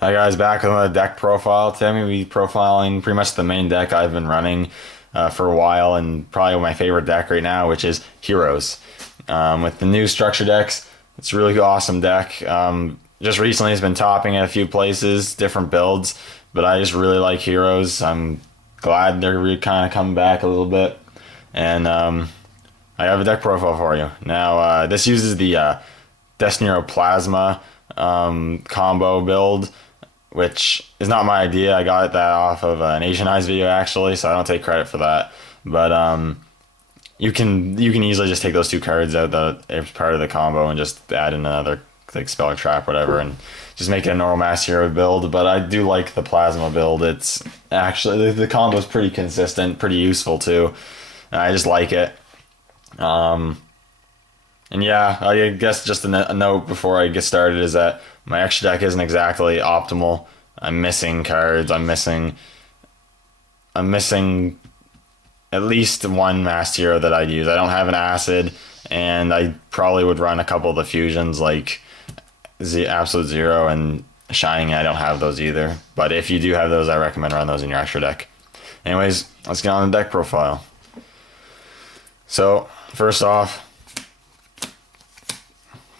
Hi guys, back on the deck profile. Today I'm going to be profiling pretty much the main deck I've been running for a while, and probably my favorite deck right now, which is Heroes. With the new structure decks, it's a really awesome deck. Just recently it's been topping at a few places, different builds, but I just really like Heroes. I'm glad they're kind of coming back a little bit, and I have a deck profile for you. Now, this uses the Destiny Plasma combo build, which is not my idea. I got that off of an Asian Eyes video actually, so I don't take credit for that. But you can easily just take those two cards out that it's part of the combo and just add in another like Spell or Trap, whatever, and just make it a normal Mass Hero build. But I do like the Plasma build. It's actually the combo is pretty consistent, pretty useful too. And I just like it. And yeah, I guess just a note before I get started is that my extra deck isn't exactly optimal. I'm missing cards. I'm missing at least one Mass Hero that I'd use. I don't have an Acid, and I probably would run a couple of the fusions like Absolute Zero and Shining. I don't have those either. But if you do have those, I recommend run those in your extra deck. Anyways, let's get on the deck profile. So first off,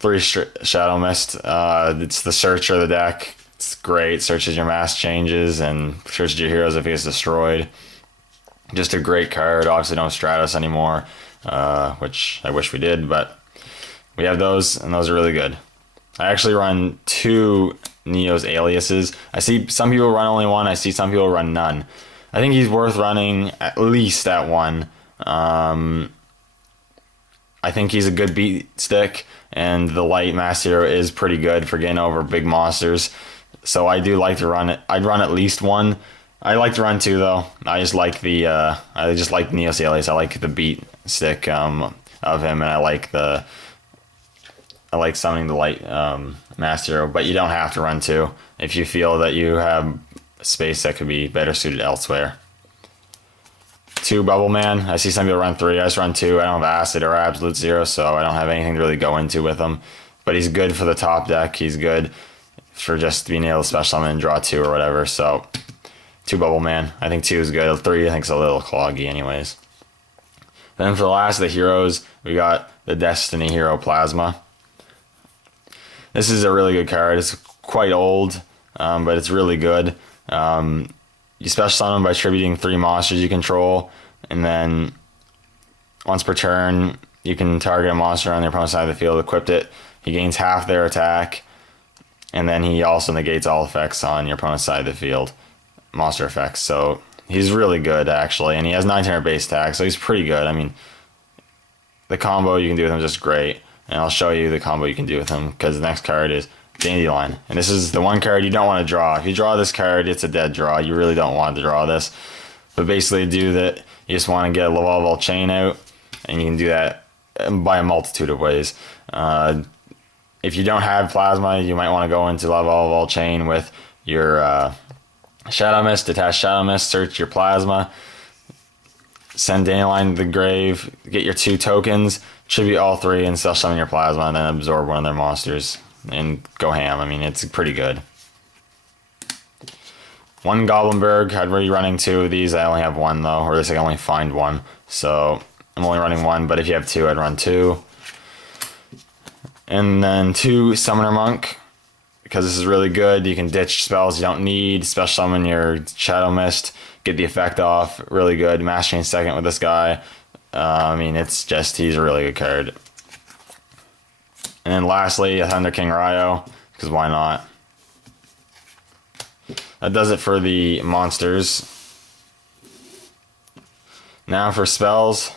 3 Shadow Mist. It's the searcher of the deck. It's great. Searches your mass changes and searches your heroes if he gets destroyed. Just a great card. Obviously, don't Stratos anymore, which I wish we did, but we have those, and those are really good. I actually run 2 Neo's aliases. I see some people run only one. I see some people run none. I think he's worth running at least at 1. I think he's a good beat stick, and the light Mass Hero is pretty good for getting over big monsters. So I do like to run it. I'd run at least 1. I like to run 2 though. I just like the Neos Alias. I like the beat stick of him, and I like summoning the light Mass Hero. But you don't have to run 2 if you feel that you have space that could be better suited elsewhere. 2 Bubble Man. I see some people run 3. I just run 2. I don't have Acid or Absolute Zero, so I don't have anything to really go into with him. But he's good for the top deck. He's good for just being able to special summon and draw 2 or whatever. So 2 Bubble Man. I think 2 is good. 3 I think is a little cloggy anyways. Then for the last of the heroes, we got the Destiny Hero Plasma. This is a really good card. It's quite old, but it's really good. You special summon by attributing 3 monsters you control, and then once per turn, you can target a monster on the opponent's side of the field, equipped it. He gains half their attack, and then he also negates all effects on your opponent's side of the field, monster effects. So he's really good, actually, and he has 900 base attack, so he's pretty good. I mean, the combo you can do with him is just great, and I'll show you the combo you can do with him, because the next card is Dandelion. And this is the one card you don't want to draw. If you draw this card, it's a dead draw. You really don't want to draw this. But basically do that, you just want to get a Laval Chain out, and you can do that by a multitude of ways. If you don't have Plasma, you might want to go into Laval Chain with your Shadow Mist, detach Shadow Mist, search your Plasma, send Dandelion to the grave, get your 2 tokens, tribute all 3, and special summon your Plasma, and then absorb one of their monsters. And go ham. I mean, it's pretty good. 1 Goblinberg. I'd be running 2 of these. I only have 1 though, or at least I can only find 1. So I'm only running 1. But if you have 2, I'd run 2. And then 2 Summoner Monk, because this is really good. You can ditch spells you don't need. Special summon your Shadow Mist. Get the effect off. Really good. Mass Chain second with this guy. I mean, it's just he's a really good card. And then lastly, a Thunder King Ryo, because why not? That does it for the monsters. Now for spells.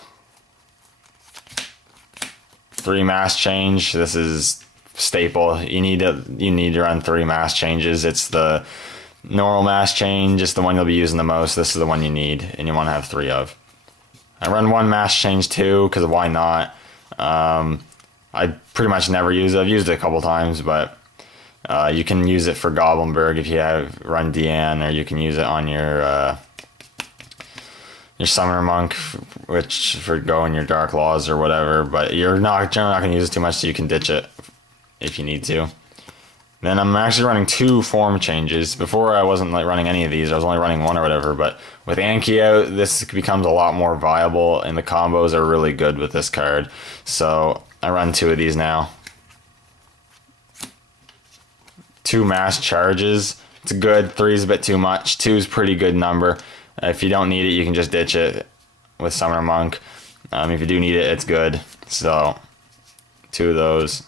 3 mass change. This is staple. You need to run 3 mass changes. It's the normal mass change. It's the one you'll be using the most. This is the one you need, and you want to have 3 of. I run 1 mass change too, because why not? I pretty much never use it. I've used it a couple times, but you can use it for Goblinberg if you have run Deanne, or you can use it on your Summoner Monk, which for going your Dark Laws or whatever. But you're not generally not going to use it too much, so you can ditch it if you need to. Then I'm actually running 2 form changes. Before I wasn't like running any of these. I was only running 1 or whatever. But with Anki out, this becomes a lot more viable, and the combos are really good with this card. So I run 2 of these now. 2 mass charges. It's good. 3 is a bit too much. 2 is pretty good number. If you don't need it, you can just ditch it with Summoner Monk. If you do need it, it's good. So 2 of those.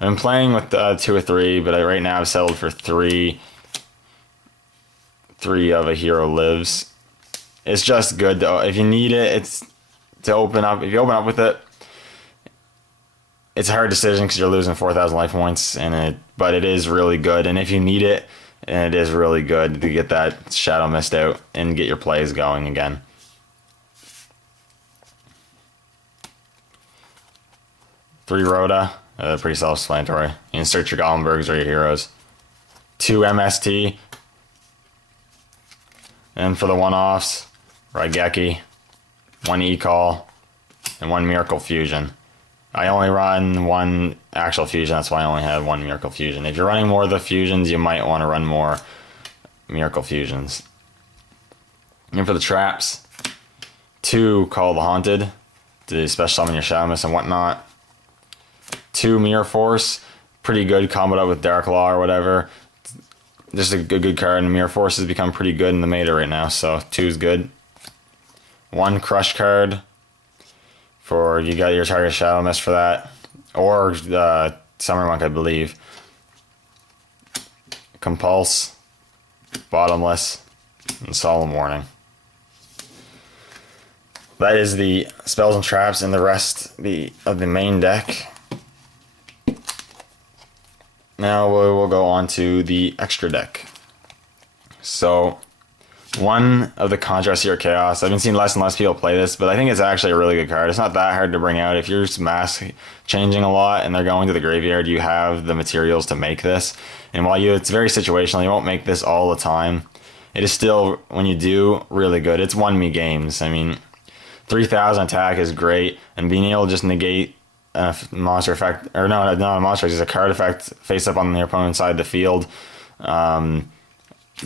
I'm playing with 2 or 3, but right now I've settled for 3. 3 of a hero lives. It's just good though. If you need it, it's to open up. If you open up with it, it's a hard decision because you're losing 4,000 life points in it, but it is really good. And if you need it, and it is really good to get that Shadow Mist out and get your plays going again. Three Rhoda, pretty self-explanatory. You insert your Goblin or your heroes. 2 MST. And for the one-offs, Raigeki, 1 E-Call, and 1 Miracle Fusion. I only run 1 actual fusion, that's why I only have 1 Miracle Fusion. If you're running more of the fusions, you might want to run more Miracle Fusions. And for the traps, 2 Call the Haunted, to special summon your Shadow Mist and whatnot. 2 Mirror Force, pretty good, comboed up with Dark Law or whatever. Just a good card, and Mirror Force has become pretty good in the meta right now, so 2 is good. 1 Crush card, for you got your target Shadow Mist for that, or Summer Monk, I believe. Compulse, Bottomless, and Solemn Warning. That is the spells and traps and the rest of the main deck. Now we'll go on to the extra deck. So, 1 of the Contrast Hero Chaos. I've been seeing less and less people play this, but I think it's actually a really good card. It's not that hard to bring out. If you're mass changing a lot and they're going to the graveyard, you have the materials to make this. And while it's very situational, you won't make this all the time. It is still, when you do, really good. It's won me games. I mean, 3,000 attack is great, and being able to just negate a monster effect, or no, not a monster, it's a card effect face up on the opponent's side of the field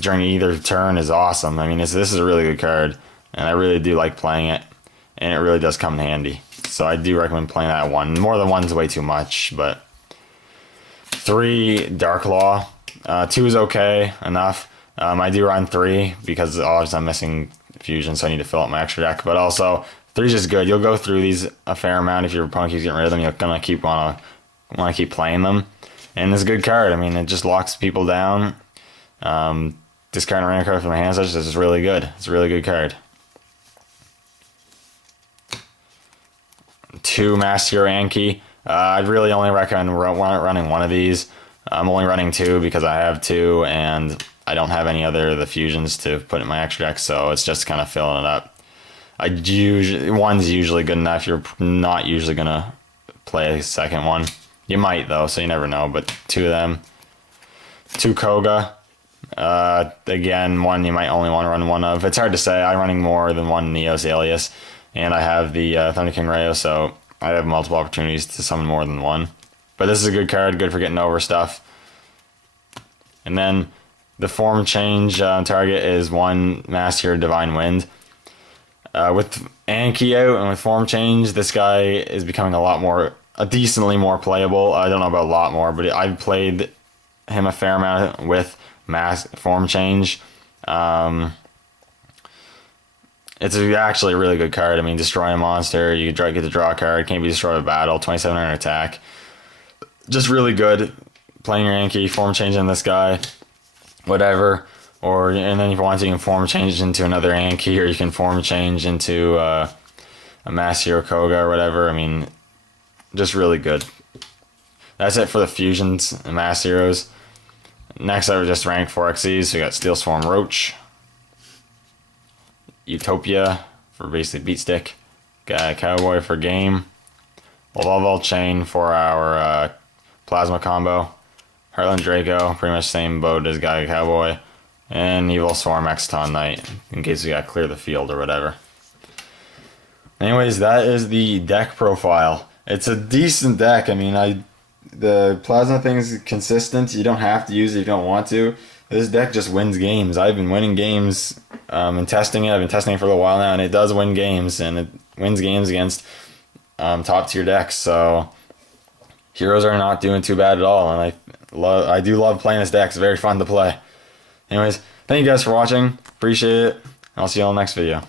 during either turn is awesome. I mean, this is a really good card, and I really do like playing it, and it really does come in handy. So I do recommend playing that 1. More than 1's way too much, but 3 Dark Law, 2 is okay enough. I do run 3 because obviously I'm missing fusion, so I need to fill up my extra deck, but also 3 is just good. You'll go through these a fair amount. If your opponent keeps getting rid of them, you're gonna want to keep playing them. And it's a good card. I mean, it just locks people down. Discarding a random card from my hands, this is really good. It's a really good card. 2 Master Hero Anki. I'd really only recommend running 1 of these. I'm only running 2 because I have 2, and I don't have any other of the fusions to put in my extra deck, so it's just kind of filling it up. 1's usually good enough. You're not usually gonna play a second one. You might though, so you never know. But 2 of them. 2 Koga. Again, 1 you might only want to run 1 of. It's hard to say. I'm running more than 1 Neos Alias, and I have the Thunder King Rayo, so I have multiple opportunities to summon more than 1. But this is a good card, good for getting over stuff. And then the form change target is 1 Master Divine Wind. With Anki out and with form change, this guy is becoming decently more playable. I don't know about a lot more, but I've played him a fair amount with mass form change. It's actually a really good card. I mean, destroy a monster, you get to draw a card, can't be destroyed in battle, 2700 attack. Just really good. Playing your Anki, form changing this guy, whatever. And then if you want to, you can form change into another Anki, or you can form change into a Mass Hero Koga or whatever. I mean, just really good. That's it for the fusions and Mass Heroes. Next, I would just rank 4 XCs. So we got Steel Swarm Roach, Utopia for basically beat stick, got Cowboy for game, Love Chain for our plasma combo, Heartland Draco, pretty much same boat as Gaia Cowboy, and Evil Swarm Exton Knight, in case we gotta clear the field or whatever. Anyways, that is the deck profile. It's a decent deck. I mean, The plasma thing is consistent. You don't have to use it if you don't want to. This deck just wins games. I've been winning games and testing it. I've been testing it for a little while now, and it does win games, and it wins games against top tier decks. So heroes are not doing too bad at all, and I do love playing this deck. It's very fun to play. Anyways, thank you guys for watching. Appreciate it. I'll see you all in the next video.